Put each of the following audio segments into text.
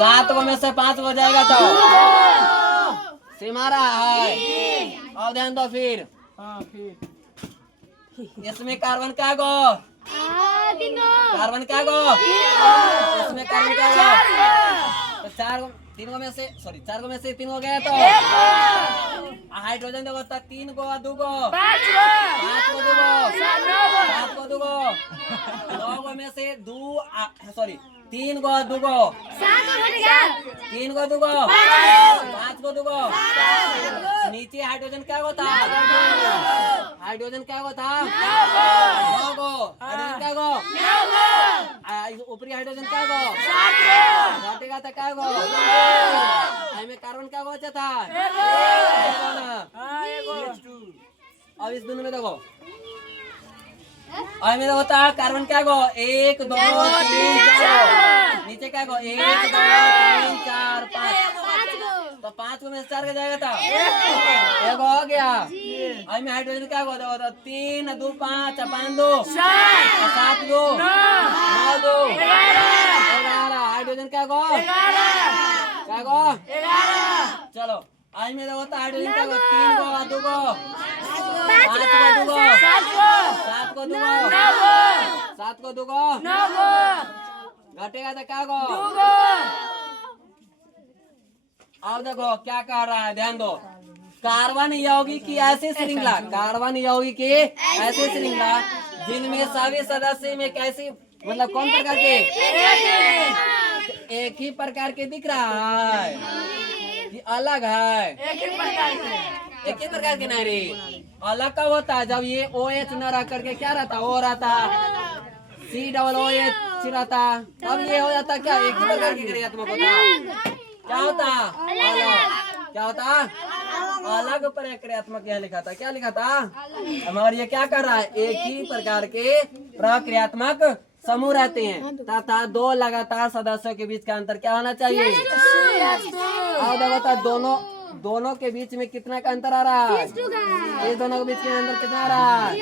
7 को में से 5 हो जाएगा तो सिमारा है। और ध्यान दो फिर इसमें कार्बन क्या गो, कार्बन क्या गो, इसमें कार्बन क्या गो, तो 3 को में से 4 को में से 3 हो गया तो हाइड्रोजन देखो 3 को 2 को 5 को 2 को 7 को 2 को 9 को में से 3 को 2 को 3 को 2 को 5 को 2 को नीचे हाइड्रोजन क्या होता, हाइड्रोजन क्या होता 9 को, हाइड्रोजन क्या गो, ऊपरी हाइड्रोजन क्या गो घटेगा था क्या गो, में कार्बन क्या गो था। अब इस दोनों में देखो में होता है कार्बन क्या गो 1 2 3 4 नीचे क्या गो 1 2 3 4 5 तो 5 में 4 का जाएगा था एक हो गया। में हाइड्रोजन क्या गो 3 2 5 5 2 7 2 9 2 11 हाइड्रोजन क्या गो क्या गो 11। चलो आज में होता हाइड्रोजन क्या गो 3 को 2 को 5 को 2 को 7 को 2 को 7 को 2 को घटेगा तो क्या गो। अब देखो क्या कह रहा है, ध्यान दो। कार्बन यौगिक की ऐसी श्रृंखला, कार्बन यौगिक की ऐसी श्रृंखला जिनमें सभी सदस्य में कैसी मतलब कौन प्रकार के एक ही प्रकार के दिख रहा है कि अलग है, एक ही प्रकार के नहीं रे। अलग कब होता है जब ये OH न रह करके क्या रहता O रहता COOH रहता, तब ये हो जाता क्या एक ही प्रकार की क्रियात्मक होता। क्या होता अलग, क्या होता अलग प्रक्रियात्मक यहाँ लिखा था, क्या लिखा था हमारे ये क्या कर रहा है एक ही प्रकार के प्रक्रियात्मक समूह रहते हैं तथा 2 लगातार सदस्यों के बीच का अंतर क्या होना चाहिए। और देखो दोनों के बीच में कितना का अंतर आ रहा है, ये दोनों के बीच में अंतर कितना आ रहा है,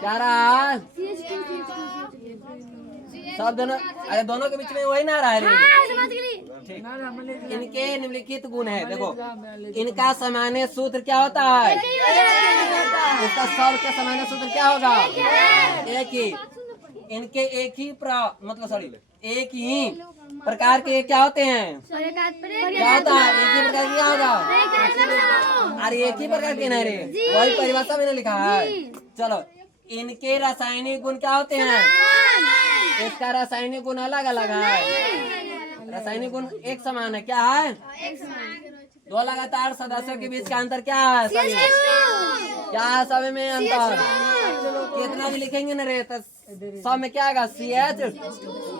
क्या रहा है सब दोनों के बीच में वही ना रहा है। ठीक, इनके निम्नलिखित गुण है देखो, इनका सामान्य सूत्र क्या होता है, इसका सब का सामान्य सूत्र क्या होगा एक ही, इनके एक ही एक ही प्रकार के क्या होते हैं, क्या होता है एक ही प्रकार क्या होगा, अरे एक ही प्रकार के नहीं रे वही परिभाषा मैंने लिखा है। चलो इनके रासायनिक गुण क्या होते हैं, इसका रासायनिक गुण अलग अलग है, रासायनिक गुण एक समान है, क्या है 2 लगातार सदस्यों के बीच का अंतर क्या है सभी, क्या है सभी में अंतर कितना भी लिखेंगे ना रे तो सब में क्या आएगा CH,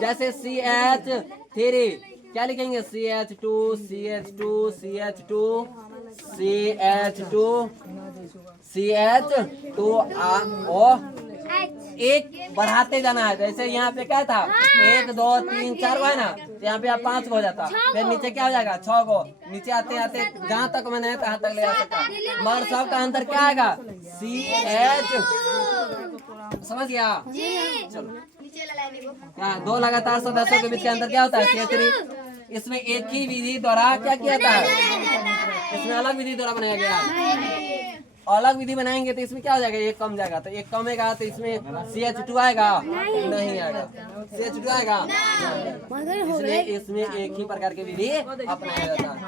जैसे CH3 क्या लिखेंगे CH2 CH2 CH2 CH2 CH2O एक बढ़ाते जाना है। जैसे यहाँ पे क्या था 1 2 3 4 है ना, तो यहाँ पे आप 5 को हो जाता, फिर नीचे क्या हो जाएगा 6 को, नीचे आते आते जहाँ तक मैंने तहाँ तक ले आ सकता, मगर सब का अंतर क्या आएगा CH, समझ गया। चलो हाँ 2 लगातार सदस्यों के बीच के अंतर क्या होता है CH3। इसमें एक ही विधि द्वारा क्या किया था, इसमें अलग विधि द्वारा बनाया गया, अलग विधि बनाएंगे तो इसमें क्या हो जाएगा एक कम जाएगा, तो एक कमेगा तो इसमें CH2 आएगा नहीं आएगा, CH2 आएगा इसलिए इसमें एक ही प्रकार की विधि अपनाया जाता है।